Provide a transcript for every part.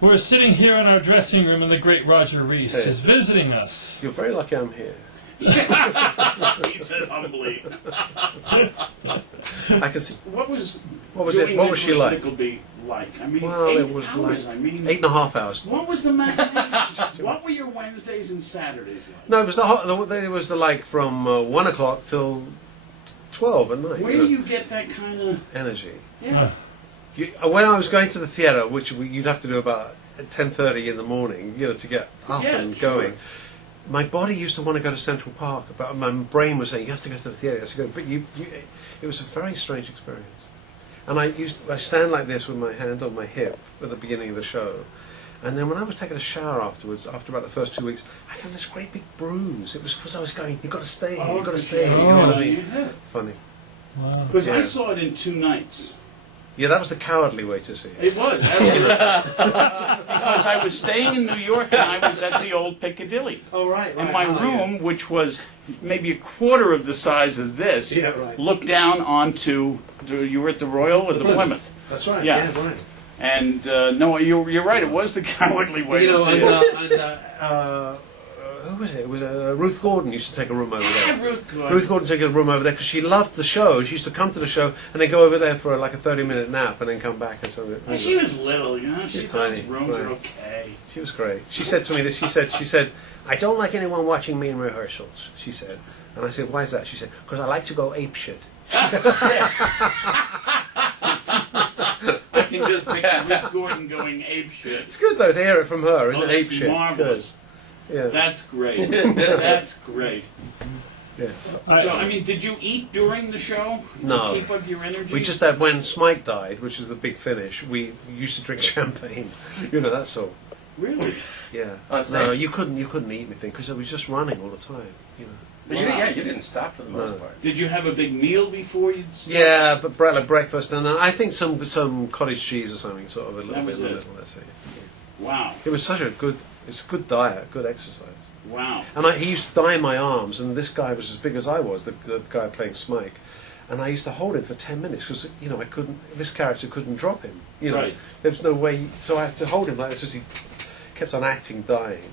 We're sitting here in our dressing room, and the great Roger Rees is visiting us. You're very lucky I'm here. He said humbly. I can see. What was it? What was she like? Nickleby like? I mean, Well, 8 it was hours. like I mean, 8.5 hours. what was the matinee? What were your Wednesdays and Saturdays like? No, it was the like from 1 o'clock till 12 at night. Where do you get that kind of energy? yeah? When I was going to the theatre, which you'd have to do about 10:30 in the morning, to get up and going. Sure. My body used to want to go to Central Park, but my brain was saying, "You have to go to the theatre." You have to go. But it was a very strange experience. And I stand like this with my hand on my hip at the beginning of the show, and then when I was taking a shower afterwards, after about the first 2 weeks, I found this great big bruise. It was because I was going, "You've got to stay here. You've got to stay here." You know what I mean? Funny. Wow. Because I saw it in 2 nights. Yeah, that was the cowardly way to see it. It was, absolutely. Because I was staying in New York and I was at the old Piccadilly. Oh, right. And my room, which was maybe a quarter of the size of this, looked down onto, you were at the Royal or the Plymouth? That's right. Yeah. Right. And no, you're right, it was the cowardly way to see it. Who was it? It was Ruth Gordon used to take a room over there. Ruth Gordon. Ruth Gordon took a room over there because she loved the show. She used to come to the show and then go over there for like a 30-minute nap and then come back and so. Well, she was little, She thought tiny, rooms right. are okay. She was great. She said to me this. She said, "I don't like anyone watching me in rehearsals." She said, and I said, "Why is that?" She said, "Because I like to go apeshit." She said, I can just picture Ruth Gordon going apeshit. it's good though to hear it from her. Isn't Oh, it? that's Apeshit. marvelous. Yeah. That's great. That's great. Yeah. So, I mean, did you eat during the show? No. To keep up your energy? We just had, when Smike died, which is the big finish, we used to drink champagne. That's all. Really? Yeah. On stage? No, you couldn't eat anything because it was just running all the time. But you didn't stop for the most part. Did you have a big meal before you started? Yeah, but breakfast and I think some cottage cheese or something, sort of a little That bit was in the it. middle. That's it. Wow. It was such a good diet, good exercise. Wow. And he used to dye my arms, and this guy was as big as I was, the guy playing Smike. And I used to hold him for 10 minutes because I couldn't. This character couldn't drop him. Right. There was no way. So I had to hold him like this as he kept on acting, dying.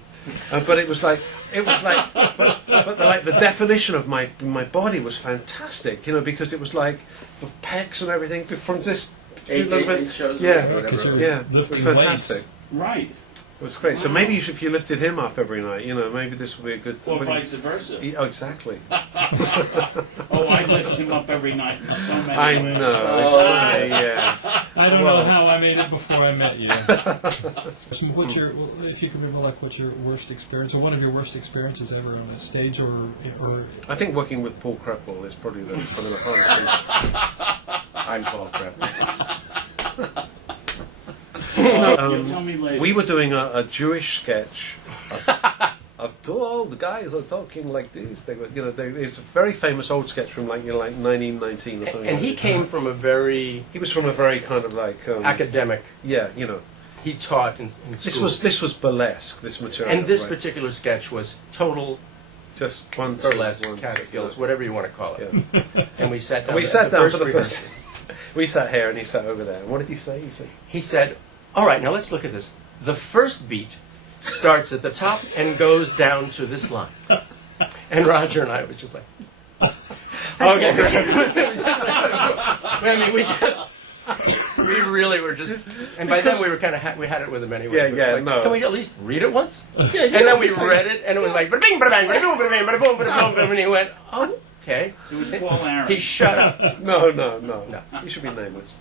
But it was like, but the definition of my body was fantastic. Because it was like the pecs and everything from this. Eight shows. Yeah, or whatever. Yeah, it was Lifting fantastic. weights. Right. It was great. So maybe if you lifted him up every night, maybe this would be a good thing. Or vice versa. Oh, exactly. Oh, I lift him up every night in so many I ways. know. It's funny, yeah. I don't know how I made it before I met you. If you could recollect, what's your worst experience, or one of your worst experiences ever on a stage, or I think working with Paul Kreppel is probably the hardest thing. I'm Paul Kreppel. You'll tell me later. We were doing a Jewish sketch of all the guys are talking like this. They were, it's a very famous old sketch from like 1919 or something. And he came from a very He was from a very kind of like academic. Yeah, He taught in school. This was burlesque. This material. And this right? particular sketch was total just one burlesque, one Catskills, second. whatever you want to call it. Yeah. And we sat down. We sat down for the rehearsal. first. We sat here and he sat over there. And what did he say? He said, "All right, now let's look at this. The first beat starts at the top and goes down to this line." And Roger and I were just like, "Okay." I mean, we really were just, and by then we were kind of we had it with him anyway. Yeah, It was yeah, like, no. Can we at least read it once? Yeah, And then we read it, and it was like, "Bada bing, bada bang, bada boom, bada bang, bada boom, bada boom," and he went, "Oh, okay." It was Paul Aaron. He shut up. No. You should be nameless.